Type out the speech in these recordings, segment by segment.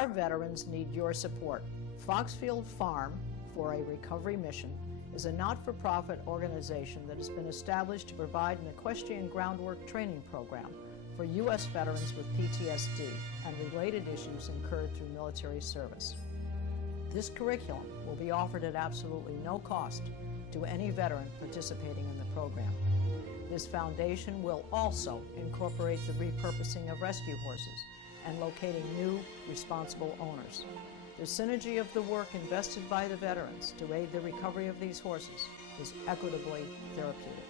Our veterans need your support. Foxfield Farm for a Recovery Mission is a not-for-profit organization that has been established to provide an equestrian groundwork training program for U.S. veterans with PTSD and related issues incurred through military service. This curriculum will be offered at absolutely no cost to any veteran participating in the program. This foundation will also incorporate the repurposing of rescue horses and locating new, responsible owners. The synergy of the work invested by the veterans to aid the recovery of these horses is equitably therapeutic.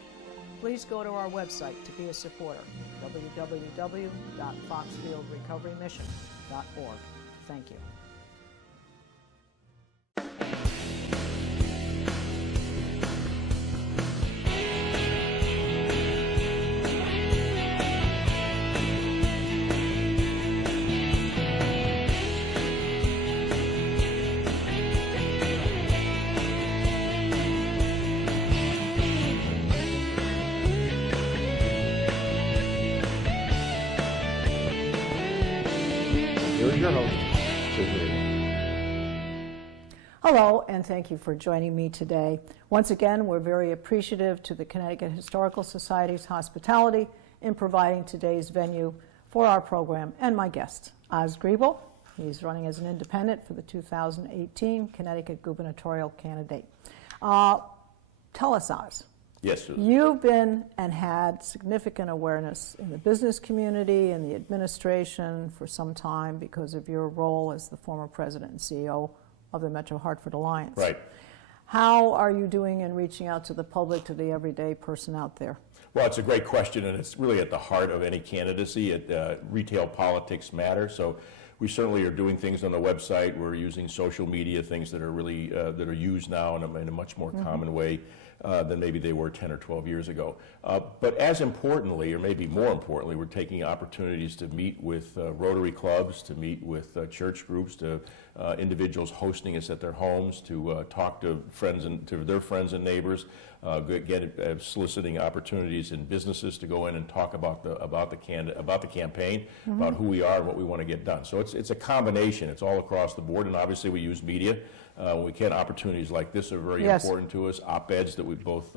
Please go to our website to be a supporter, www.foxfieldrecoverymission.org. Thank you. Your host, Hello, and thank you for joining me today. Once again, we're very appreciative to the Connecticut Historical Society's hospitality in providing today's venue for our program and my guest, Oz Griebel. He's running as an independent for the 2018 Connecticut gubernatorial candidate. Tell us, Oz. Yes, Susan. You've been and had significant awareness in the business community and the administration for some time because of your role as the former president and CEO of the Metro Hartford Alliance. Right. How are you doing in reaching out to the public, to the everyday person out there? Well, it's a great question, and it's really at the heart of any candidacy. Retail politics matter, so we certainly are doing things on the website. We're using social media, things that are really that are used now in a much more common way than maybe they were 10 or 12 years ago. But as importantly, or maybe more importantly, we're taking opportunities to meet with Rotary clubs, to meet with church groups, to individuals hosting us at their homes, to talk to friends and to their friends and neighbors, soliciting opportunities in businesses to go in and talk about the campaign, about who we are and what we want to get done. So it's a combination. It's all across the board, and obviously we use media. We can. Opportunities like this are very important to us. Op-eds that we both,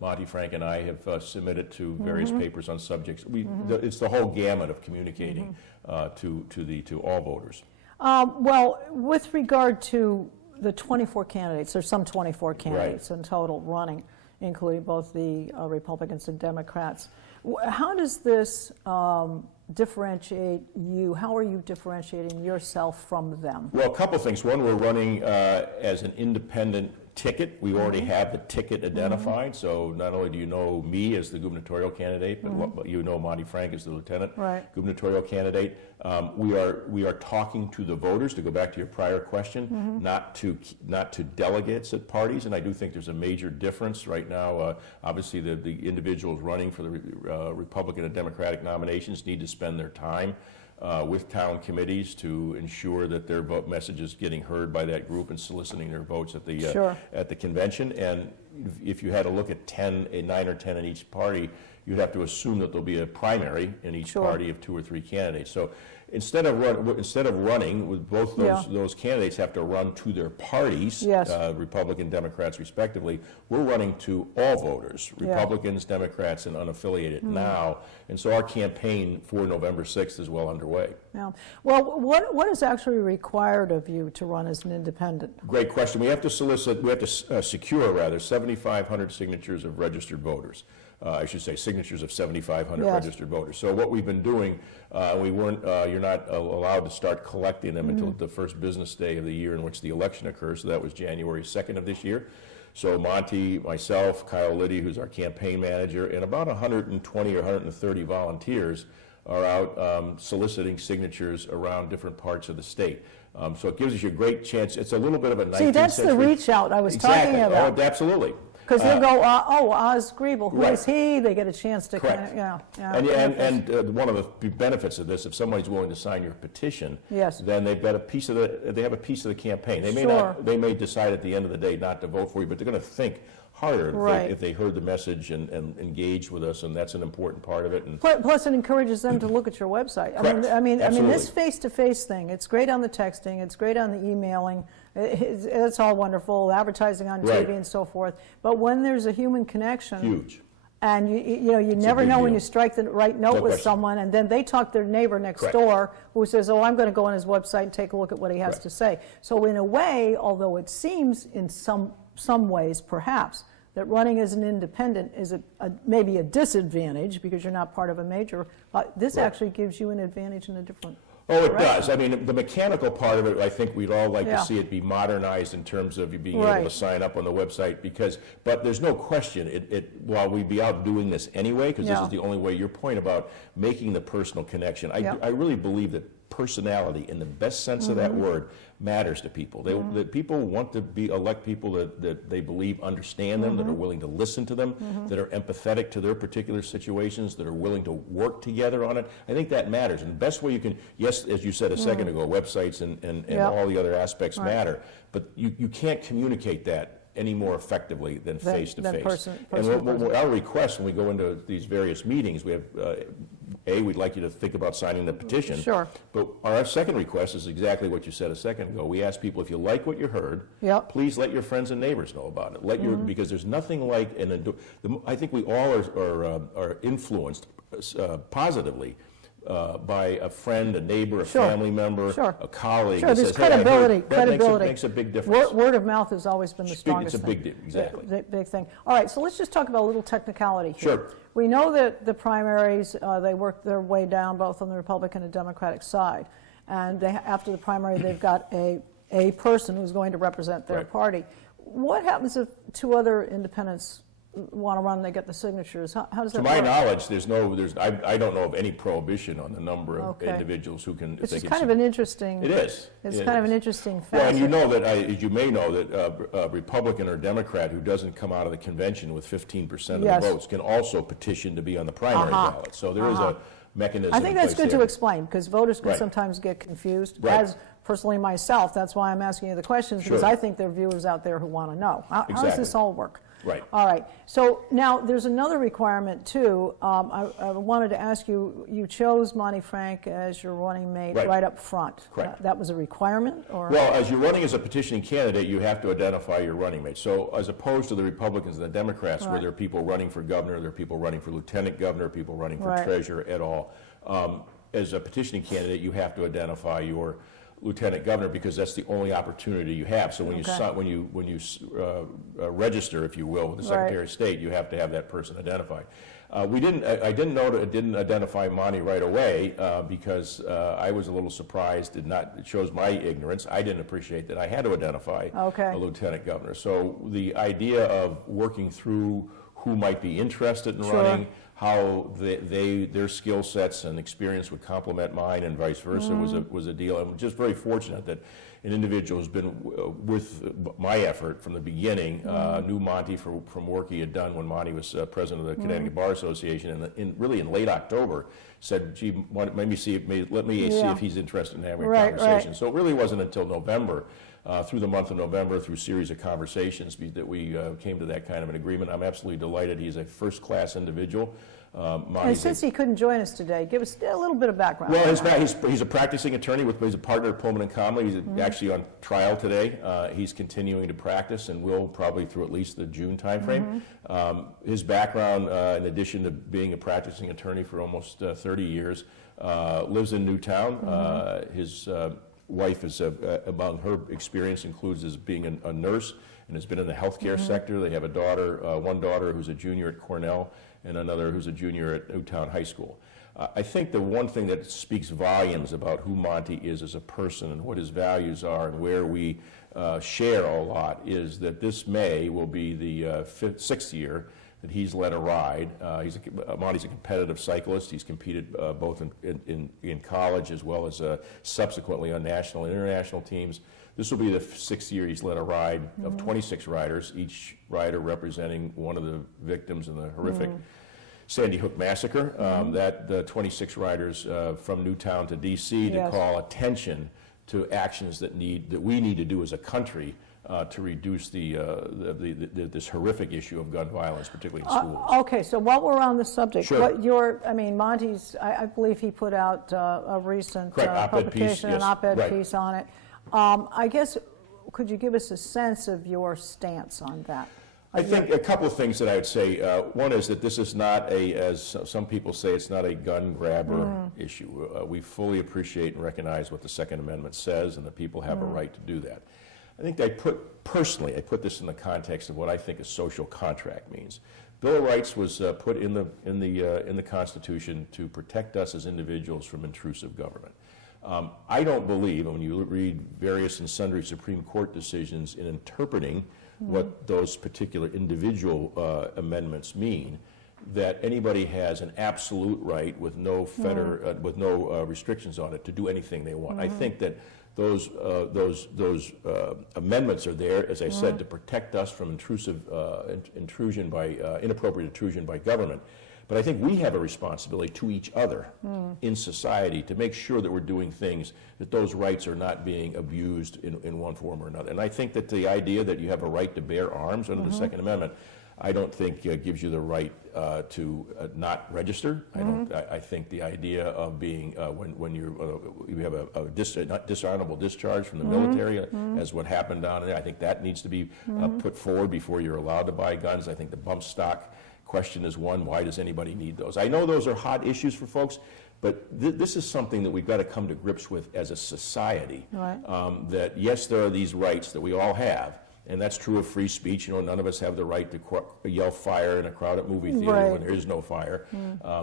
Monty, Frank, and I have submitted to various papers on subjects. It's the whole gamut of communicating to all voters. Well, with regard to the 24 candidates, there's some 24 candidates in total running, including both the Republicans and Democrats. How does this differentiate you? How are you differentiating yourself from them? Well, a couple things. One, we're running as an independent ticket. We already have the ticket identified, so not only do you know me as the gubernatorial candidate, but you know Monty Frank as the lieutenant gubernatorial candidate. We are talking to the voters, to go back to your prior question, not to delegates at parties, and I do think there's a major difference right now. Obviously, the individuals running for the Republican and Democratic nominations need to spend their time with town committees to ensure that their vote message is getting heard by that group and soliciting their votes at the convention. And if you had to look at 9 or 10 in each party, you'd have to assume that there'll be a primary in each party of 2 or 3 candidates. So instead of running, with both those candidates have to run to their parties, Republican, Democrats respectively, we're running to all voters, Republicans, Democrats, and unaffiliated now. And so our campaign for November 6th is well underway. Yeah. Well, what is actually required of you to run as an independent? Great question. We have to secure 7,500 signatures of registered voters. I should say signatures of 7,500 registered voters. So what we've been doing, you're not allowed to start collecting them until the first business day of the year in which the election occurs. So that was January 2nd of this year. So Monty, myself, Kyle Liddy, who's our campaign manager, and about 120 or 130 volunteers are out soliciting signatures around different parts of the state. So it gives us a great chance. It's a little bit of a 19th century. See, that's the reach out I was talking about. Oh, absolutely. Because they'll go, Oz Griebel, who Right. is he? They get a chance to Correct. kind of, And one of the benefits of this, if somebody's willing to sign your petition, Yes. then they've got they have a piece of the campaign. Sure. They may decide at the end of the day not to vote for you, but they're going to think harder Right. if they heard the message and engaged with us, and that's an important part of it. And Plus, it encourages them to look at your website. Correct. I mean, Absolutely. this face-to-face thing, it's great on the texting, it's great on the emailing, it's all wonderful, advertising on TV Right. and so forth. But when there's a human connection, huge. and you never big know when deal. you strike the right note No with question. someone, and then they talk to their neighbor next Correct. door who says, oh, I'm going to go on his website and take a look at what he has Correct. to say. So in a way, although it seems in some ways perhaps that running as an independent is maybe a disadvantage because you're not part of a major, this Right. actually gives you an advantage in a different Oh, it direction. does. I mean, the mechanical part of it, I think we'd all like Yeah. to see it be modernized in terms of you being able Right. to sign up on the website but there's no question, while we'd be out doing this anyway, because this Yeah. is the only way, your point about making the personal connection, Yeah. I really believe that personality, in the best sense of that word, matters to people. That people want to elect people that they believe understand them, that are willing to listen to them, that are empathetic to their particular situations, that are willing to work together on it. I think that matters. And the best way you can, yes, as you said a second ago, websites and Yeah. all the other aspects Right. matter, but you can't communicate that any more effectively than face to than face. person And to person. our request when we go into these various meetings, we have, we'd like you to think about signing the petition. Sure. But our second request is exactly what you said a second ago. We ask people, if you like what you heard, Yep. please let your friends and neighbors know about it. Because there's nothing like, I think we all are influenced positively by a friend, a neighbor, a Sure. family member, Sure. a colleague. Sure, that there's says, "Hey, I heard-" credibility. That makes a big difference. Word of mouth has always been the It's strongest a thing. big deal, exactly. Big thing. All right, so let's just talk about a little technicality here. Sure. We know that the primaries, they work their way down both on the Republican and Democratic side. And after the primary, they've got a person who's going to represent their Right. party. What happens if two other independents want to run and they get the signatures? How does that To work? my knowledge, I don't know of any prohibition on the number of Okay. individuals who can. if This they is can kind of an interesting. It is. It's It kind of is. an interesting facet. Well, and you know that, as you may know, that a Republican or Democrat who doesn't come out of the convention with 15% of Yes. the votes can also petition to be on the primary Uh-huh. ballot. So there is a mechanism I think in that's place good to there. explain, because voters can Right. sometimes get confused. Right. As personally myself, that's why I'm asking you the questions, because Sure. I think there are viewers out there who want to know. How does Exactly. this all work? Right. All right. So now there's another requirement, too. I wanted to ask you, you chose Monty Frank as your running mate Right. right up front. Correct. That was a requirement? Or? Well, as you're running as a petitioning candidate, you have to identify your running mate. So as opposed to the Republicans and the Democrats, where Right. there are people running for governor, there are people running for lieutenant governor, people running for Right. treasurer et al. As a petitioning candidate, you have to identify your lieutenant governor, because that's the only opportunity you have. So when Okay. you register, if you will, with the Secretary of State, you have to have that person identified. I didn't identify Monty right away because I was a little surprised. It shows my ignorance. I didn't appreciate that I had to identify Okay. a lieutenant governor. So the idea of working through who might be interested in Sure. running, how their skill sets and experience would complement mine, and vice versa, was a deal. I'm just very fortunate that an individual who's been with my effort from the beginning, knew Monty from work he had done when Monty was president of the Connecticut Bar Association, and really in late October said, "Gee, let me see if he's interested in having a Right, conversation." right. So it really wasn't until November. Through the month of November, through a series of conversations, that we came to that kind of an agreement. I'm absolutely delighted. He's a first-class individual. And since he couldn't join us today, give us a little bit of background. Well, he's a practicing attorney. He's a partner at Pullman & Comley. He's actually on trial today. He's continuing to practice and will probably through at least the June timeframe. His background, in addition to being a practicing attorney for almost 30 years, lives in Newtown. His wife is, among her experience, includes as being a nurse and has been in the healthcare sector. They have a daughter, one daughter who's a junior at Cornell, and another who's a junior at Newtown High School. I think the one thing that speaks volumes about who Monty is as a person and what his values are and where we share a lot is that this May will be the sixth year that he's led a ride. Monty's a competitive cyclist. He's competed both in college as well as subsequently on national and international teams. This will be the 6th year he's led a ride of 26 riders, each rider representing one of the victims in the horrific Sandy Hook massacre. That the 26 riders from Newtown to D.C. to call attention to actions that we need to do as a country to reduce this horrific issue of gun violence, particularly in schools. Okay, so while we're on the subject, sure. Monty's, I believe he put out a recent piece, publication, an op-ed piece on it. I guess, could you give us a sense of your stance on that? I think a couple of things that I would say. One is that this is not as some people say, it's not a gun grabber issue. We fully appreciate and recognize what the Second Amendment says, and that people have a right to do that. I think I put this in the context of what I think a social contract means. Bill of Rights was put in the Constitution to protect us as individuals from intrusive government. I don't believe, when you read various and sundry Supreme Court decisions in interpreting what those particular individual amendments mean, that anybody has an absolute right with no restrictions on it to do anything they want. I think that those amendments are there, as I said, to protect us from inappropriate intrusion by government. But I think we have a responsibility to each other in society to make sure that we're doing things, that those rights are not being abused in one form or another. And I think that the idea that you have a right to bear arms under the Second Amendment, I don't think gives you the right to not register. I think the idea of being, when you have a dishonorable discharge from the military, as what happened down there, I think that needs to be put forward before you're allowed to buy guns. I think the bump stock question is one. Why does anybody need those? I know those are hot issues for folks, but this is something that we've got to come to grips with as a society. Right. That yes, there are these rights that we all have, and that's true of free speech. You know, none of us have the right to yell fire in a crowded movie theater when there is no fire.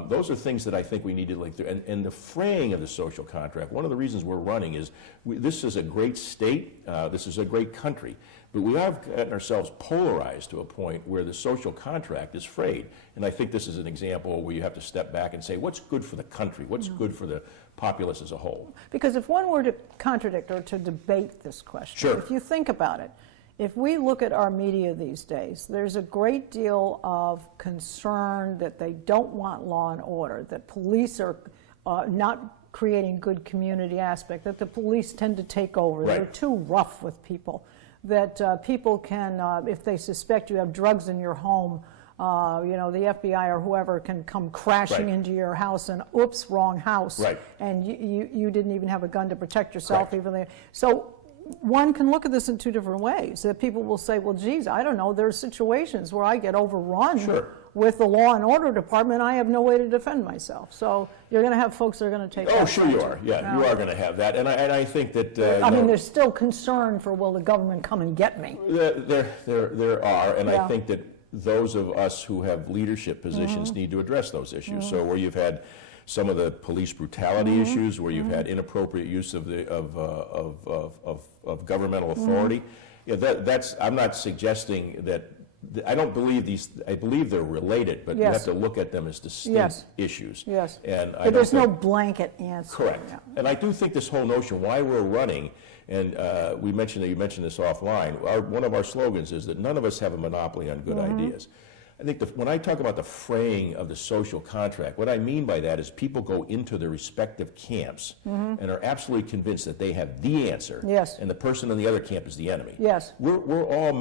Those are things that I think we need to link through. And the fraying of the social contract, one of the reasons we're running is this is a great state, this is a great country, but we have gotten ourselves polarized to a point where the social contract is frayed. And I think this is an example where you have to step back and say, what's good for the country? What's good for the populace as a whole? Because if one were to contradict or to debate this question, if you think about it, if we look at our media these days, there's a great deal of concern that they don't want law and order, that police are not creating good community aspect, that the police tend to take over, they're too rough with people, that people can, if they suspect you have drugs in your home, you know, the FBI or whoever can come crashing into your house and oops, wrong house, and you didn't even have a gun to protect yourself. So one can look at this in two different ways. That people will say, well, geez, I don't know, there's situations where I get overrun with the law and order department, I have no way to defend myself. So you're going to have folks that are going to take Oh, sure you are. Yeah, you are going to have that. And I think that... I mean, there's still concern for, will the government come and get me? There are, and I think that those of us who have leadership positions need to address those issues. So where you've had some of the police brutality issues, where you've had inappropriate use of governmental authority, that's. I'm not suggesting that. I don't believe these. I believe they're related, but you have to look at them as distinct issues. And but there's no blanket answer. Correct. And I do think this whole notion why we're running, and you mentioned this offline. One of our slogans is that none of us have a monopoly on good ideas. I think when I talk about the fraying of the social contract, what I mean by that is people go into their respective camps and are absolutely convinced that they have the answer, and the person in the other camp is the enemy. We're all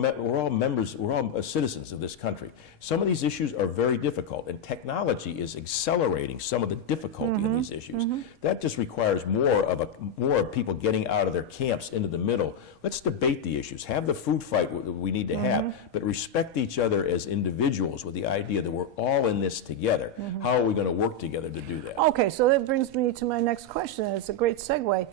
members, we're all citizens of this country. Some of these issues are very difficult, and technology is accelerating some of the difficulty in these issues. That just requires more of people getting out of their camps into the middle. Let's debate the issues, have the food fight we need to have, but respect each other as individuals with the idea that we're all in this together. How are we going to work together to do that? Okay, so that brings me to my next question. It's a great segue.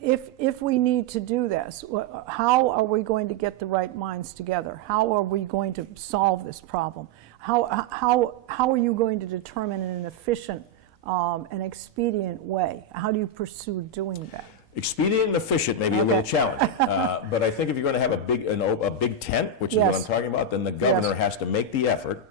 If we need to do this, how are we going to get the right minds together? How are we going to solve this problem? How are you going to determine in an efficient and expedient way? How do you pursue doing that? Expedient and efficient may be a little challenging, but I think if you're going to have a big tent, which is what I'm talking about, then the governor has to make the effort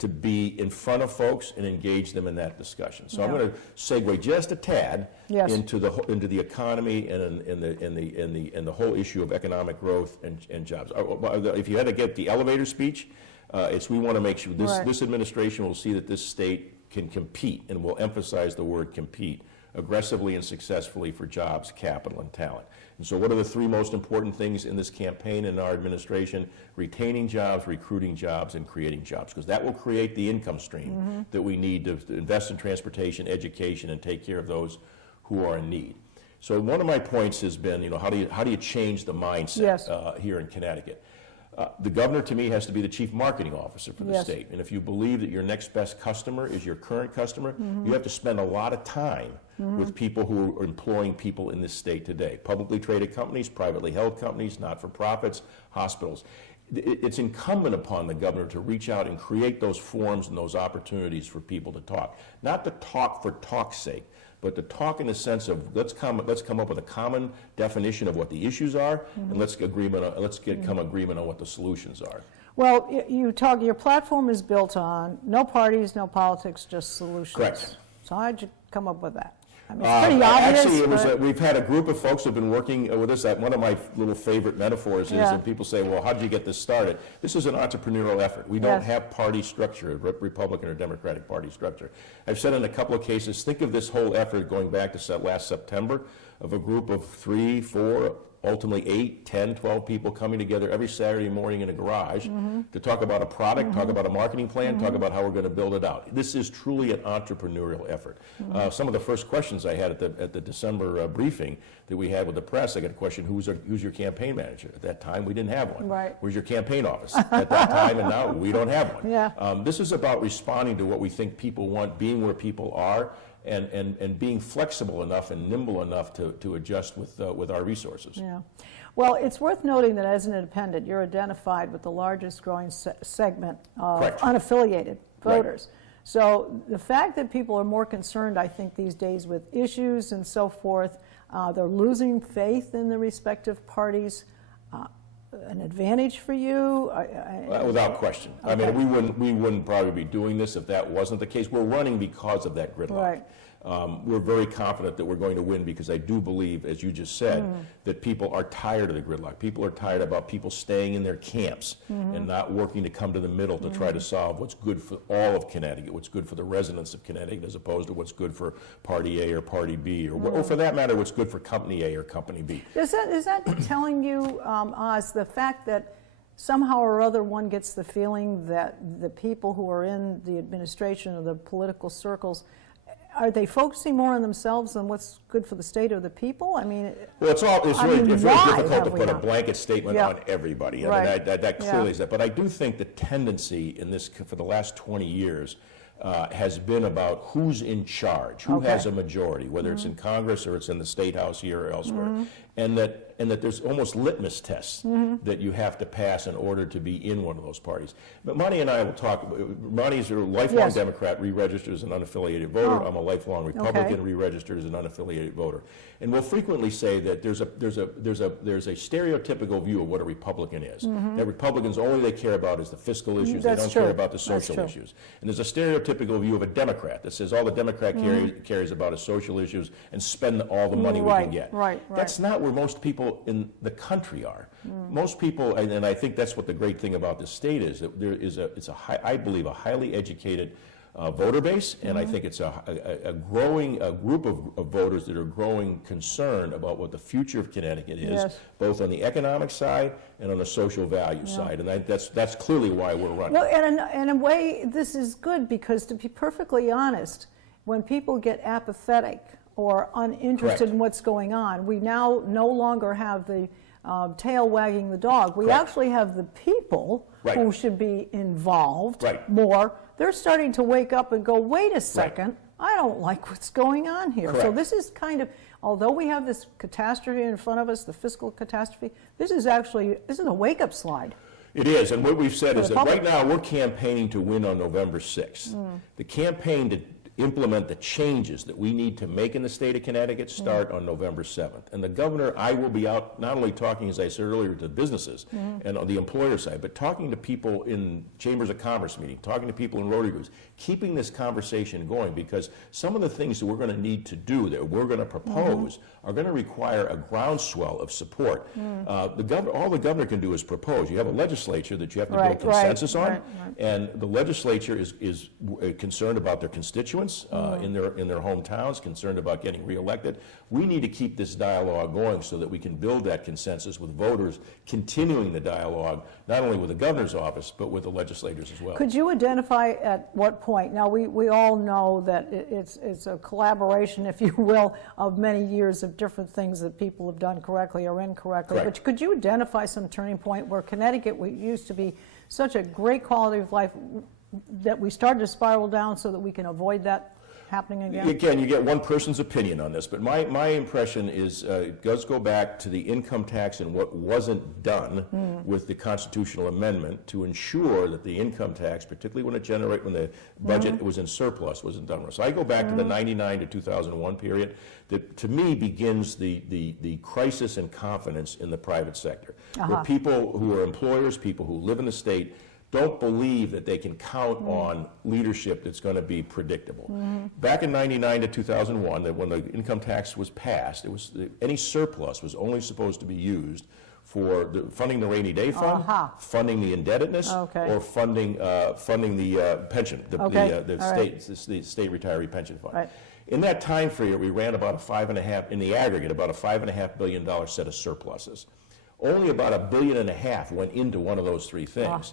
to be in front of folks and engage them in that discussion. So I'm going to segue just a tad into the economy and in the whole issue of economic growth and jobs. If you had to get the elevator speech, we want to make sure this administration will see that this state can compete, and will emphasize the word compete aggressively and successfully for jobs, capital, and talent. And so what are the three most important things in this campaign in our administration? Retaining jobs, recruiting jobs, and creating jobs, because that will create the income stream that we need to invest in transportation, education, and take care of those who are in need. So one of my points has been, how do you change the mindset here in Connecticut? The governor, to me, has to be the chief marketing officer for the state. And if you believe that your next best customer is your current customer, you have to spend a lot of time with people who are employing people in this state today. Publicly traded companies, privately held companies, not-for-profits, hospitals. It's incumbent upon the governor to reach out and create those forums and those opportunities for people to talk. Not to talk for talk's sake, but to talk in the sense of let's come up with a common definition of what the issues are, and let's come agreement on what the solutions are. Well, your platform is built on no parties, no politics, just solutions. Correct. So how'd you come up with that? I mean, it's pretty obvious. Actually, we've had a group of folks who have been working with us. One of my little favorite metaphors is, and people say, well, how did you get this started? This is an entrepreneurial effort. We don't have party structure, Republican or Democratic Party structure. I've said in a couple of cases, think of this whole effort going back to last September, of a group of 3, 4, ultimately 8, 10, 12 people coming together every Saturday morning in a garage to talk about a product, talk about a marketing plan, talk about how we're going to build it out. This is truly an entrepreneurial effort. Some of the first questions I had at the December briefing that we had with the press, I got a question, who's your campaign manager? At that time, we didn't have one. Right. Where's your campaign office? At that time, and now we don't have one. Yeah. This is about responding to what we think people want, being where people are, and being flexible enough and nimble enough to adjust with our resources. Yeah. Well, it's worth noting that as an independent, you're identified with the largest growing segment of unaffiliated voters. Right. So the fact that people are more concerned, I think, these days with issues and so forth, they're losing faith in the respective parties. An advantage for you? Without question. Okay. I mean, we wouldn't probably be doing this if that wasn't the case. We're running because of that gridlock. Right. We're very confident that we're going to win because I do believe, as you just said, that people are tired of the gridlock. People are tired about people staying in their camps and not working to come to the middle to try to solve what's good for all of Connecticut, what's good for the residents of Connecticut, as opposed to what's good for Party A or Party B, or for that matter, what's good for Company A or Company B. Is that telling you, Oz, the fact that somehow or other one gets the feeling that the people who are in the administration or the political circles, are they focusing more on themselves than what's good for the state or the people? I mean, well, it's really difficult to put a blanket statement on everybody. I mean, that clearly is that. But I do think the tendency in this for the last 20 years has been about who's in charge, who has a majority, whether it's in Congress or it's in the State House here or elsewhere, and that there's almost litmus tests that you have to pass in order to be in one of those parties. But Monty and I will talk. Monty's a lifelong Democrat, re-registered as an unaffiliated voter. I'm a lifelong Republican, re-registered as an unaffiliated voter. And we'll frequently say that there's a stereotypical view of what a Republican is. That Republicans, all they care about is the fiscal issues. They don't care about the social issues. And there's a stereotypical view of a Democrat that says all the Democrat cares about is social issues and spend all the money we can get. That's not where most people in the country are. Most people, and I think that's what the great thing about this state is, that there is I believe a highly educated voter base, and I think it's a growing group of voters that are growing concerned about what the future of Connecticut is, both on the economic side and on the social value side, and that's clearly why we're running. No, and in a way, this is good because, to be perfectly honest, when people get apathetic or uninterested in what's going on, we now no longer have the tail wagging the dog. We actually have the people who should be involved more. They're starting to wake up and go, wait a second, I don't like what's going on here. So this is kind of, although we have this catastrophe in front of us, the fiscal catastrophe, this is a wake-up slide. It is, and what we've said is that right now we're campaigning to win on November 6th. The campaign implement the changes that we need to make in the state of Connecticut start on November 7th. And the governor, I will be out not only talking, as I said earlier, to businesses and on the employer side, but talking to people in chambers of commerce meetings, talking to people in Rotary groups, keeping this conversation going, because some of the things that we're going to need to do, that we're going to propose, are going to require a groundswell of support. All the governor can do is propose. You have a legislature that you have to build consensus on, and the legislature is concerned about their constituents in their hometowns, concerned about getting reelected. We need to keep this dialogue going so that we can build that consensus with voters, continuing the dialogue, not only with the governor's office, but with the legislators as well. Could you identify at what point? Now, we all know that it's a collaboration, if you will, of many years of different things that people have done correctly or incorrectly. Correct. But could you identify some turning point where Connecticut used to be such a great quality of life that we started to spiral down so that we can avoid that happening again? Again, you get one person's opinion on this, but my impression is it does go back to the income tax and what wasn't done with the constitutional amendment to ensure that the income tax, particularly when the budget was in surplus, wasn't done. So I go back to the 99 to 2001 period that to me begins the crisis in confidence in the private sector, where people who are employers, people who live in the state, don't believe that they can count on leadership that's going to be predictable. Back in 99 to 2001, that when the income tax was passed, any surplus was only supposed to be used for funding the rainy day fund, funding the indebtedness, or funding the pension, the state retiree pension fund. Right. In that time frame, we ran about in the aggregate, about a $5.5 billion set of surpluses. Only about $1.5 billion went into one of those three things.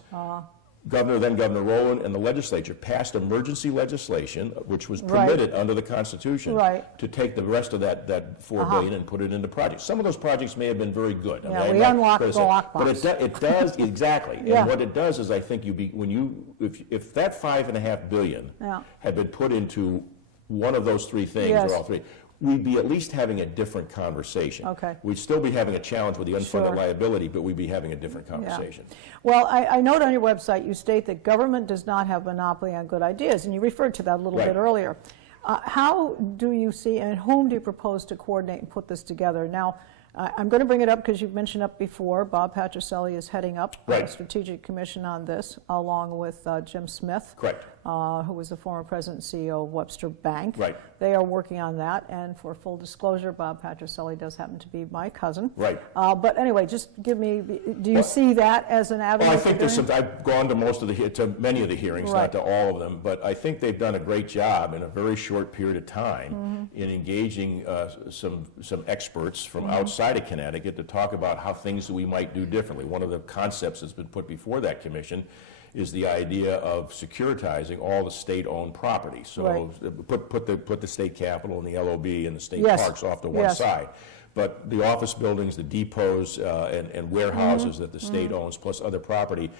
Governor Rowland and the legislature passed emergency legislation, which was permitted under the Constitution, to take the rest of that $4 billion and put it into projects. Some of those projects may have been very good. Yeah, we unlocked the lockbox. But it does, exactly. And what it does is, I think, if that $5.5 billion had been put into one of those three things, or all three, we'd be at least having a different conversation. We'd still be having a challenge with the unfunded liability, but we'd be having a different conversation. Well, I note on your website you state that government does not have a monopoly on good ideas, and you referred to that a little bit earlier. How do you see, and whom do you propose to coordinate and put this together? Now, I'm going to bring it up because you've mentioned up before. Bob Patricelli is heading up the Strategic Commission on this, along with Jim Smith, who was the former president and CEO of Webster Bank. They are working on that, and for full disclosure, Bob Patricelli does happen to be my cousin. But anyway, just give me, do you see that as an avenue? Well, I think I've gone to many of the hearings, not to all of them, but I think they've done a great job in a very short period of time in engaging some experts from outside of Connecticut to talk about how things that we might do differently. One of the concepts that's been put before that commission is the idea of securitizing all the state-owned property. So put the state capitol and the LOB and the state parks off to one side. But the office buildings, the depots, and warehouses that the state owns, plus other property,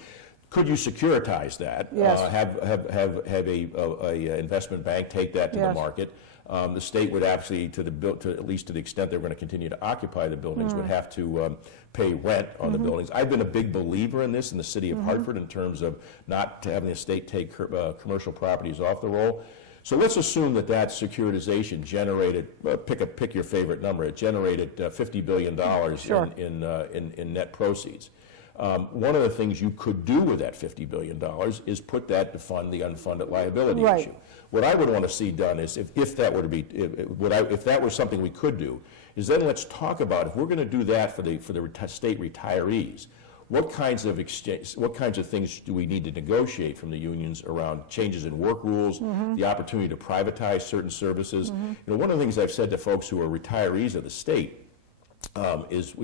could you securitize that? Have a investment bank take that to the market? The state would actually, at least to the extent they're going to continue to occupy the buildings, would have to pay rent on the buildings. I've been a big believer in this in the city of Hartford in terms of not having the state take commercial properties off the roll. So let's assume that securitization generated, pick your favorite number, it generated $50 billion in net proceeds. One of the things you could do with that $50 billion is put that to fund the unfunded liability issue. What I would want to see done is, if that were something we could do, is then let's talk about, if we're going to do that for the state retirees, what kinds of things do we need to negotiate from the unions around changes in work rules, the opportunity to privatize certain services? One of the things I've said to folks who are retirees of the state is,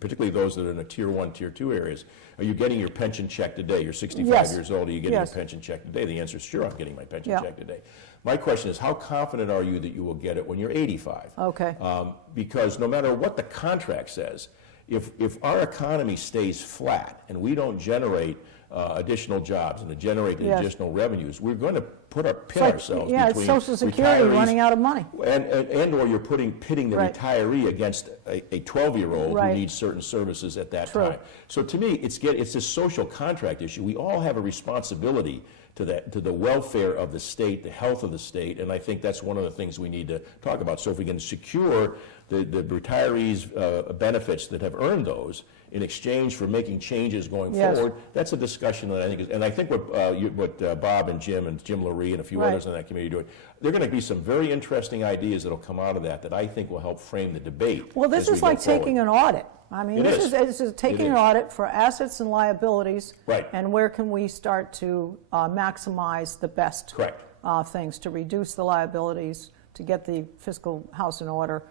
particularly those that are in the Tier 1, Tier 2 areas, are you getting your pension check today? You're 65 years old, are you getting your pension check today? The answer is sure, I'm getting my pension check today. My question is, how confident are you that you will get it when you're 85? Because no matter what the contract says, if our economy stays flat and we don't generate additional jobs and to generate the additional revenues, we're going to pit ourselves between it's Social Security running out of money. And or you're pitting the retiree against a 12-year-old who needs certain services at that time. So to me, it's a social contract issue. We all have a responsibility to the welfare of the state, the health of the state, and I think that's one of the things we need to talk about. So if we can secure the retirees' benefits that have earned those in exchange for making changes going forward, that's a discussion that I think is, and I think what Bob and Jim Lurie and a few others in that committee are doing, there are going to be some very interesting ideas that will come out of that I think will help frame the debate. Well, this is like taking an audit. I mean, this is taking an audit for assets and liabilities, and where can we start to maximize the best things, to reduce the liabilities, to get the fiscal house in order,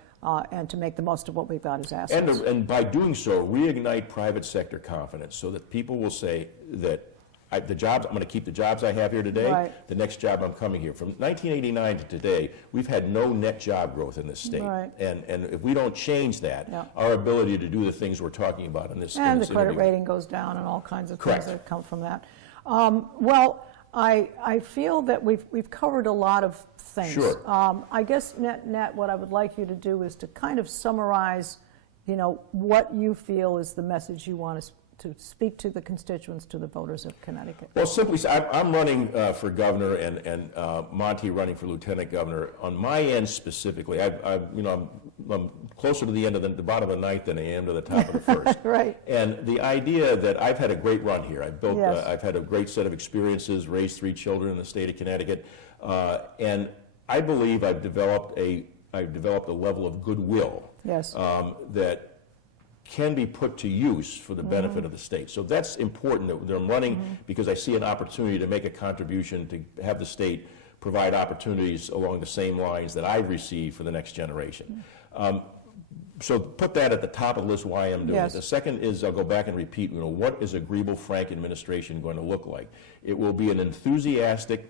and to make the most of what we've got as assets. And by doing so, reignite private sector confidence so that people will say that I'm going to keep the jobs I have here today, the next job I'm coming here. From 1989 to today, we've had no net job growth in this state. And if we don't change that, our ability to do the things we're talking about in this and the credit rating goes down and all kinds of things that come from that. Well, I feel that we've covered a lot of things. Sure. I guess net what I would like you to do is to kind of summarize, what you feel is the message you want to speak to the constituents, to the voters of Connecticut. Well, simply, I'm running for governor, and Monty running for lieutenant governor. On my end specifically, I'm closer to the end of the bottom of the ninth than I am to the top of the first. And the idea that I've had a great run here. I've had a great set of experiences, raised 3 children in the state of Connecticut, and I believe I've developed a level of goodwill that can be put to use for the benefit of the state. So that's important that I'm running because I see an opportunity to make a contribution to have the state provide opportunities along the same lines that I've received for the next generation. So put that at the top of the list why I'm doing it. The second is I'll go back and repeat, what is a Griebel-Frank administration going to look like? It will be an enthusiastic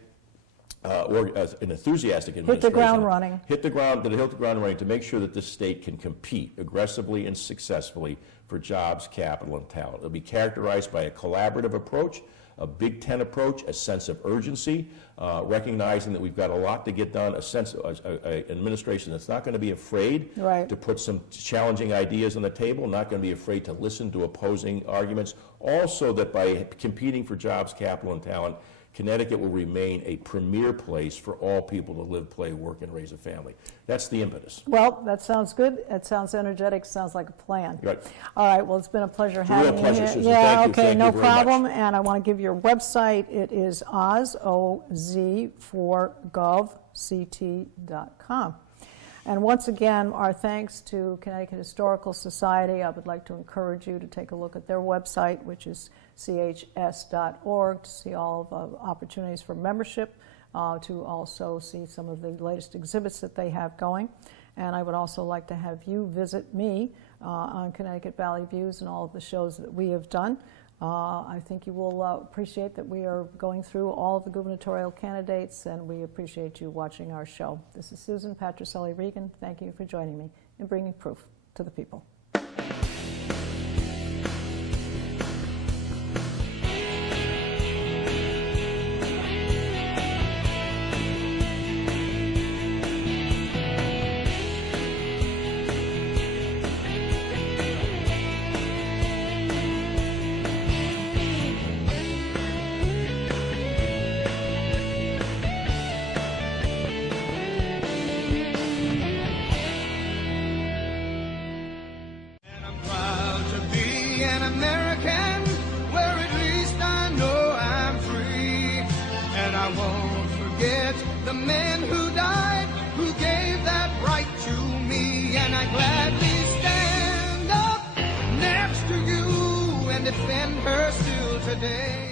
administration. Hit the ground running. Hit the ground running to make sure that this state can compete aggressively and successfully for jobs, capital, and talent. It'll be characterized by a collaborative approach, a Big Ten approach, a sense of urgency, recognizing that we've got a lot to get done, an administration that's not going to be afraid to put some challenging ideas on the table, not going to be afraid to listen to opposing arguments. Also that by competing for jobs, capital, and talent, Connecticut will remain a premier place for all people to live, play, work, and raise a family. That's the impetus. Well, that sounds good. It sounds energetic. Sounds like a plan. Right. All right. Well, it's been a pleasure having you here. Susan. Yeah. Thank you. Okay. No problem. And I want to give your website. It is oz4govct.com. And once again, our thanks to Connecticut Historical Society. I would like to encourage you to take a look at their website, which is chs.org, to see all of the opportunities for membership, to also see some of the latest exhibits that they have going. And I would also like to have you visit me on Connecticut Valley Views and all of the shows that we have done. I think you will appreciate that we are going through all of the gubernatorial candidates, and we appreciate you watching our show. This is Susan Patricelli-Regan. Thank you for joining me in bringing proof to the people. Defend her still today.